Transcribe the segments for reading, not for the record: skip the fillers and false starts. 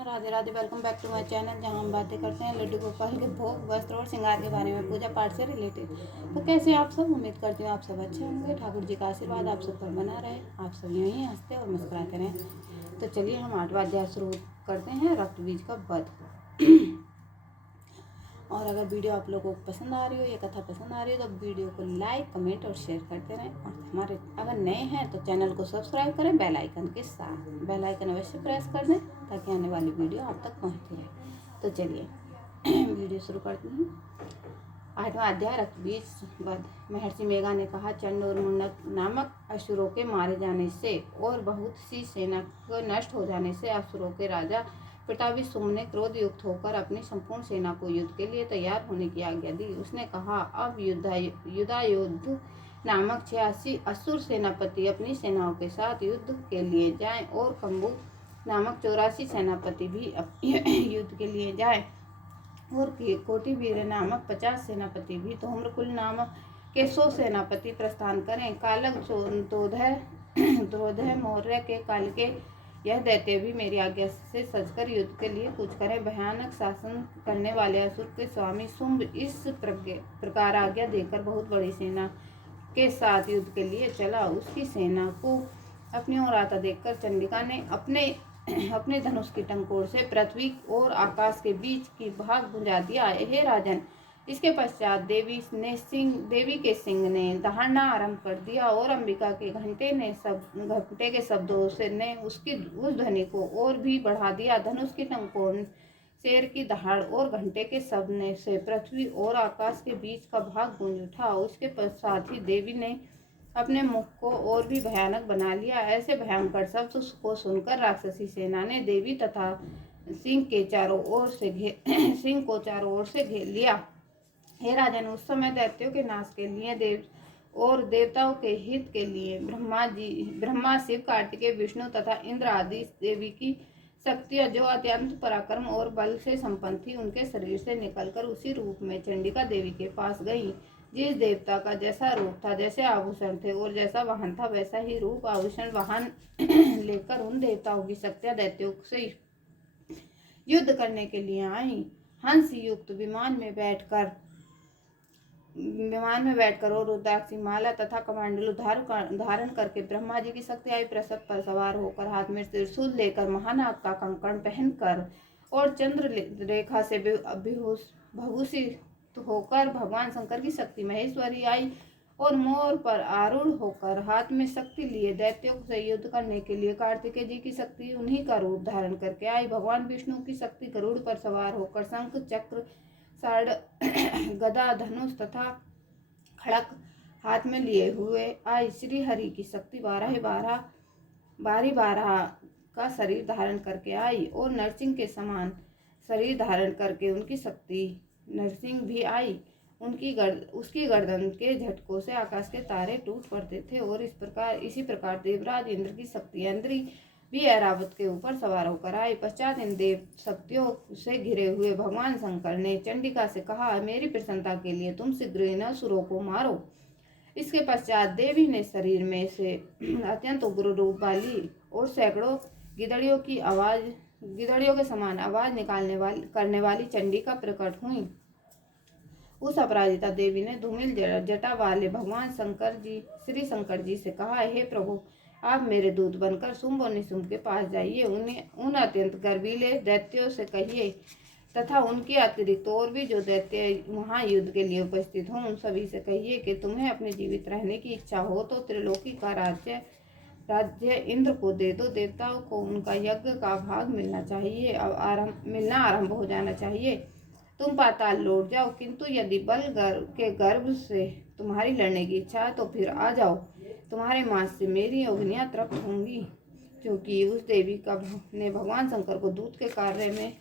Krishna, Radhe Radhe. Welcome back to my channel, जहां हम बातें करते हैं लड्डू गोपाल के भोग, वस्त्र और श्रृंगार के बारे में, पूजा पाठ से रिलेटेड। तो कैसे आप सब? उम्मीद करती हूँ आप सब अच्छे होंगे। ठाकुर जी का आशीर्वाद आप सब पर बना रहे, आप सब यूँ ही हंसते और मुस्कुराते रहें। तो चलिए हम 8वां अध्याय शुरू करते हैं, रक्त बीज का वध। और अगर वीडियो आप लोगों को पसंद आ रही हो, ये कथा पसंद आ रही हो, तो वीडियो को लाइक, कमेंट और शेयर करते रहें। और हमारे अगर नए हैं तो चैनल को सब्सक्राइब करें बेल आइकन के साथ। बेल आइकन अवश्य प्रेस कर दें ताकि आने वाली वीडियो आप तक पहुंचती रहे। तो चलिए वीडियो शुरू करती हूँ। 8वां अध्याय, रक्त बीज वध। महर्षि मेघा ने कहा, चंड और मुंडक नामक असुरों के मारे जाने से और बहुत सी सेना को नष्ट हो जाने से असुरों के राजा प्रतापी शुंभ ने क्रोध युक्त होकर अपनी संपूर्ण सेना को युद्ध के लिए तैयार होने की आज्ञा दी। उसने कहा, अब युद्ध नामक 86 असुर सेनापति अपनी सेनाओं के साथ युद्ध के लिए जाएं और कम्बु नामक 84 सेनापति भी युद्ध के लिए जाएं और कोटिवीर नामक 50 सेनापति भी, धूम्रकुल नामक के 100 सेनापति प्रस्थान करें। कालक द्रोधय मौर्य के काल के यह दैत्य भी मेरी आज्ञा से सजकर युद्ध के लिए कूच करें। भयानक शासन करने वाले असुर के स्वामी शुंभ इस प्रकार आज्ञा देकर बहुत बड़ी सेना के साथ युद्ध के लिए चला। उसकी सेना को अपनी ओर आता देखकर चंडिका ने अपने धनुष की टंकोर से पृथ्वी और आकाश के बीच की भाग बुझा दिया। हे राजन, इसके पश्चात देवी के सिंह ने दहाड़ना आरंभ कर दिया और अंबिका के घंटे के शब्दों से ने उस ध्वनि को और भी बढ़ा दिया। धनुष की टंकोर, शेर की दहाड़ और घंटे के शब्द से पृथ्वी और आकाश के बीच का भाग गूंज उठा। उसके पश्चात ही देवी ने अपने मुख को और भी भयानक बना लिया। ऐसे भयंकर शब्द को सुनकर राक्षसी सेना ने देवी तथा सिंह को चारों ओर से घेर लिया। हे राजन, उस समय दैत्यों के नाश के लिए देवताओं के हित के लिए ब्रह्मा, शिव, कार्तिकेय, विष्णु तथा इंद्र आदि देवी की शक्तियां जो अत्यंत पराक्रम और बल से संपन्न थी, उनके शरीर से निकलकर उसी रूप में चंडिका देवी के पास गई। जिस देवता का जैसा रूप था, जैसे आभूषण थे और जैसा वाहन था, वैसा ही रूप, आभूषण, वाहन लेकर उन देवताओं की शक्तियां दैत्यों से युद्ध करने के लिए आई। हंस युक्त विमान में बैठकर और रुद्राक्ष माला तथा कमंडलू धारण करके ब्रह्मा जी की शक्ति आई। प्रसव पर सवार होकर, हाथ में त्रिशूल लेकर, महानाग का कंकण पहनकर और चंद्र रेखा से भभूषित होकर भगवान शंकर की शक्ति महेश्वरी आई और मोर पर आरूढ़ होकर हाथ में शक्ति लिए दैत्यों से युद्ध करने के लिए कार्तिकेय जी की शक्ति उन्हीं का रूप धारण करके आई। भगवान विष्णु की शक्ति गरुड़ पर सवार होकर शंख, चक्र, साड़, गदा, धनुष तथा खड़क हाथ में लिए हुए आई। श्री हरि की शक्ति बारह का शरीर धारण करके आई और नरसिंह के समान शरीर धारण करके उनकी शक्ति नरसिंह भी आई। उसकी गर्दन के झटकों से आकाश के तारे टूट पड़ते थे और इसी प्रकार देवराज इंद्र की शक्ति इंद्री भी ऐरावत के ऊपर सवार होकर आई। पश्चात इन देव शक्तियों से घिरे हुए भगवान शंकर ने चंडिका से कहा, मेरी प्रसन्नता के लिए तुम शीघ्र इन असुरों को मारो। इसके पश्चात देवी ने शरीर में से अत्यंत उग्र रूप वाली और सैकड़ों गिदड़ियों के समान आवाज करने वाली चंडिका प्रकट हुई। उस अपराजिता देवी ने धूमिल जटा वाले भगवान श्री शंकर जी से कहा, हे प्रभु, आप मेरे दूत बनकर शुंभ और निशुंभ के पास जाइए। उन अत्यंत गर्वीले दैत्यों से कहिए तथा उनके अतिरिक्त और भी जो दैत्य वहां युद्ध के लिए उपस्थित हों, उन सभी से कहिए कि तुम्हें अपने जीवित रहने की इच्छा हो तो त्रिलोकी का राज्य इंद्र को दे दो। देवताओं को उनका यज्ञ का भाग मिलना आरंभ हो जाना चाहिए। तुम पाताल लौट जाओ, किंतु यदि बल के गर्भ से तुम्हारी लड़ने की इच्छा है तो फिर आ जाओ। तुम्हारे मांस से मेरी अग्नियां तृप्त होंगी। क्योंकि उस देवी ने भगवान शंकर को दूत के कार्य में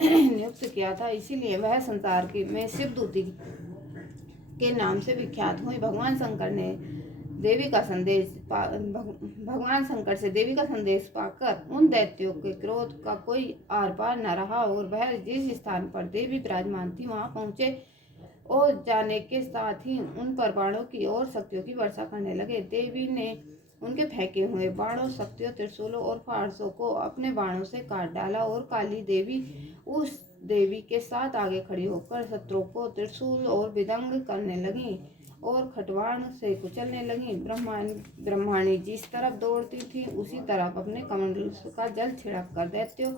नियुक्त किया था, इसीलिए वह संसार में शिवदूती के नाम से विख्यात हुई। भगवान शंकर से देवी का संदेश पाकर उन दैत्यों के क्रोध का कोई आर पार न रहा और वह जिस स्थान पर देवी विराजमान थी वहां पहुंचे और जाने के साथ ही उन पर बाणों की और शक्तियों की वर्षा करने लगे। देवी ने उनके फेंके हुए बाणों, शक्तियों, त्रिशूलों और फारसों को अपने बाणों से काट डाला और काली देवी उस देवी के साथ आगे खड़ी होकर शत्रुओं को त्रिशूल और विदंग करने लगी और खटवाण से कुचलने लगी। ब्रह्माणी जिस तरफ दौड़ती थी उसी तरफ अपने कमंडल का जल छिड़क कर दैत्यों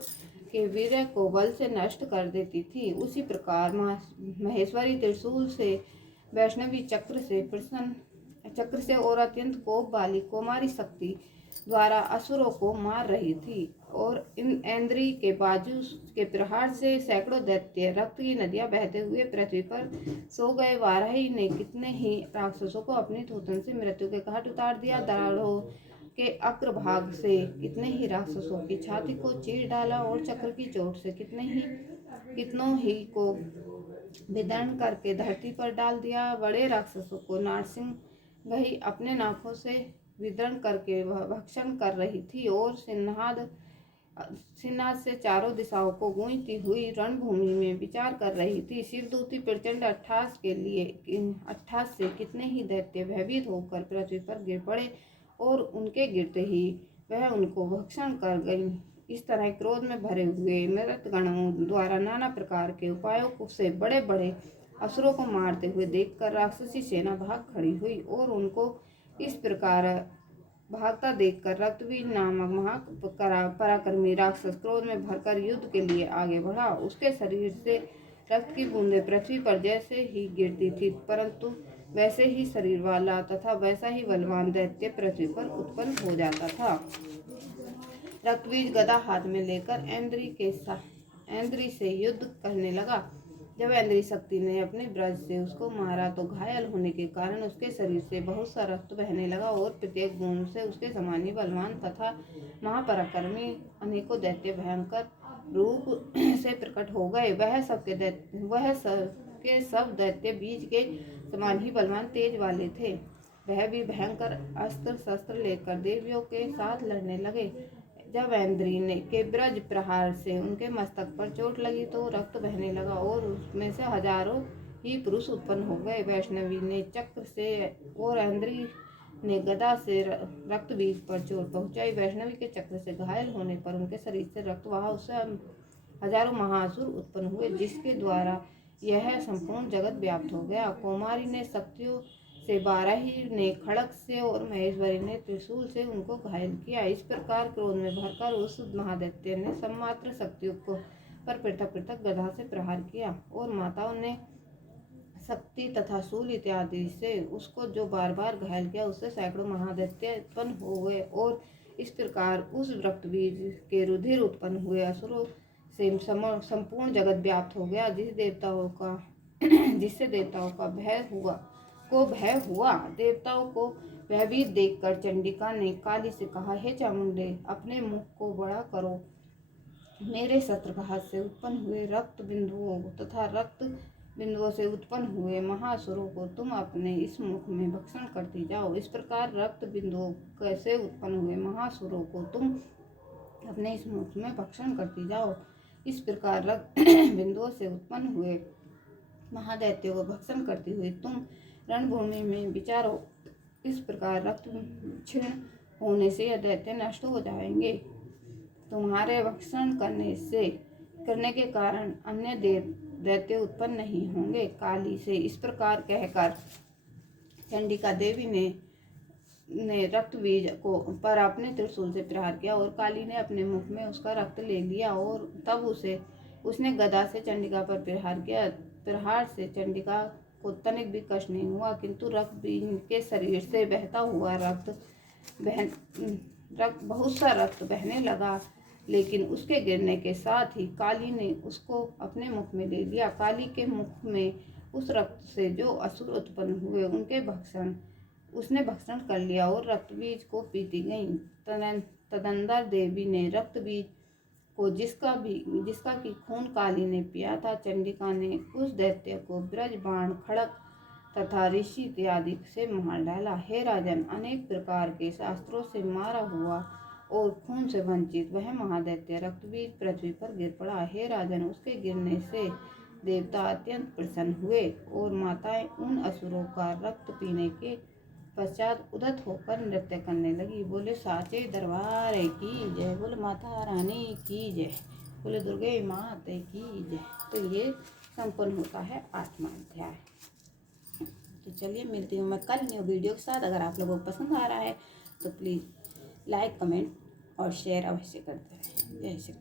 के वीर्य को बल से नष्ट कर देती थी। उसी प्रकार महेश्वरी त्रिशूल से, वैष्णवी चक्र से और अत्यंत कोप वाली कुमारी शक्ति द्वारा असुरों को मार रही थी। और इंद्री के बाजू के प्रहार से सैकड़ों दैत्य रक्त की नदियां बहते हुए पृथ्वी पर सो गए। वाराही ने कितने ही राक्षसों को अपनी थूथन से मृत्यु के घाट उतार दिया। दाढ़ों के अग्रभाग से कितने ही राक्षसों की छाती को चीर डाला और चक्र की चोट से कितनों ही को विदर्ण करके धरती पर डाल दिया। बड़े राक्षसों को नारसिंह गही अपने नाकों से विदर्ण करके भक्षण कर रही थी और सिन्हाद से चारों दिशाओं को गूंजती हुई रणभूमि में विचार कर रही थी। शिवदूती प्रचंड अट्ठास से कितने ही दैत्य भयभीत होकर पृथ्वी पर गिर पड़े और उनके गिरते ही वह उनको भक्षण कर गई। इस तरह क्रोध में भरे हुए मृतगणों द्वारा नाना प्रकार के उपायों से बड़े बड़े असुरों को मारते हुए देखकर राक्षसी सेना भाग खड़ी हुई और उनको इस प्रकार भागता देखकर रक्तवीर नामक महापराक्रमी राक्षस क्रोध में भरकर युद्ध के लिए आगे बढ़ा। उसके शरीर से रक्त की बूंदें पृथ्वी पर जैसे ही गिरती थी, परंतु वैसे ही शरीर वाला तथा वैसा ही बलवान दैत्य पृथ्वी पर उत्पन्न हो जाता था। रक्तवीर गदा हाथ में लेकर ऐन्द्री से युद्ध करने लगा। जब ऐन्द्री शक्ति ने अपने ब्रज से उसको मारा तो घायल होने के कारण उसके शरीर से बहुत सा रक्त बहने लगा और प्रत्येक बूंद से उसके समान ही बलवान तथा महापराक्रमी अनेकों दैत्य भयंकर रूप से प्रकट हो गए। वह सबके सब दैत्य बीज के समान ही बलवान तेज वाले थे। वह भी भयंकर अस्त्र शस्त्र लेकर देवियों के साथ लड़ने लगे। जब ऐन्द्री के ब्रज प्रहार से उनके मस्तक पर चोट लगी तो रक्त बहने लगा और उसमें से हजारों ही पुरुष उत्पन्न हो गए। वैष्णवी ने चक्र से और ऐन्द्री ने गदा से रक्त बीज पर चोट पहुंचाई। वैष्णवी के चक्र से घायल होने पर उनके शरीर से रक्त बहा, उससे हजारों महासुर उत्पन्न हुए, जिसके द्वारा यह संपूर्ण जगत व्याप्त हो गया। कुमारी ने शक्तियों से, बाराही ने खड़ग से और महेश्वरी ने त्रिशूल से उनको घायल किया। इस प्रकार क्रोध में भरकर उस महादैत्य ने सम्मात्र शक्तियों को पर पृथक पृथक गदा से प्रहार किया और माताओं ने शक्ति तथा शूल इत्यादि से उसको जो बार बार घायल किया, उससे सैकड़ों महादैत्य उत्पन्न हो गए। और इस प्रकार उस रक्तबीज के रुधिर उत्पन्न हुए असुरों से संपूर्ण जगत व्याप्त हो गया, जिससे देवताओं को भय हुआ। देवताओं को भयभीत देखकर चंडिका ने काली से कहा, हे चामुंडे, अपने मुख को बड़ा करो। मेरे शस्त्रघात से उत्पन्न हुए रक्त बिंदुओं तथा रक्त बिंदुओं से उत्पन्न हुए महासुरों को तुम अपने इस मुख में भक्षण करती जाओ। इस प्रकार रक्त बिंदुओं कैसे उत्पन्न हुए महासुरों को तुम अपने इस मुख में भक्षण करती जाओ। इस प्रकार रक्त बिंदुओं से उत्पन्न हुए महादैत्यों को भक्षण करती हुई तुम रणभूमि में विचारो। इस प्रकार रक्त क्षीण होने से यह दैत्य नष्ट हो जाएंगे। तुम्हारे भक्षण करने के कारण अन्य दैत्य उत्पन्न नहीं होंगे। काली से इस प्रकार कहकर चंडिका देवी ने रक्त बीज को पर अपने त्रिशूल से प्रहार किया और काली ने अपने मुख में उसका रक्त ले लिया और तब उसने गदा से चंडिका पर प्रहार किया। प्रहार से चंडिका को तनिक भी कष्ट नहीं हुआ, किंतु रक्त बीज के शरीर से बहता हुआ बहुत सा रक्त बहने लगा। लेकिन उसके गिरने के साथ ही काली ने उसको अपने मुख में ले लिया। काली के मुख में उस रक्त से जो असुर उत्पन्न हुए उसने भक्षण कर लिया और रक्त बीज को पीती गई। तदंतर देवी ने रक्त बीज को जिसका की खून काली ने पिया था, चंडिका ने उस दैत्य को ब्रज बाण, खड़ग तथा ऋषि इत्यादि से मार डाला। हे राजन, अनेक प्रकार के शास्त्रों से मारा हुआ और खून से वंचित वह महादैत्य रक्तबीज पृथ्वी पर गिर पड़ा। हे राजन, उसके गिरने से देवता अत्यंत प्रसन्न हुए और माताएं उन असुरों का रक्त पीने के पश्चात उदत होकर नृत्य करने लगी। बोले साचे दरबार की जय, बोले माता रानी की जय, बोले दुर्गे माता की जय। तो ये संपन्न होता है 8वां अध्याय। तो चलिए मिलती हूँ मैं कल न्यू वीडियो के साथ। अगर आप लोगों को पसंद आ रहा है तो प्लीज़ लाइक, कमेंट और शेयर अवश्य करते रहें। जय श्री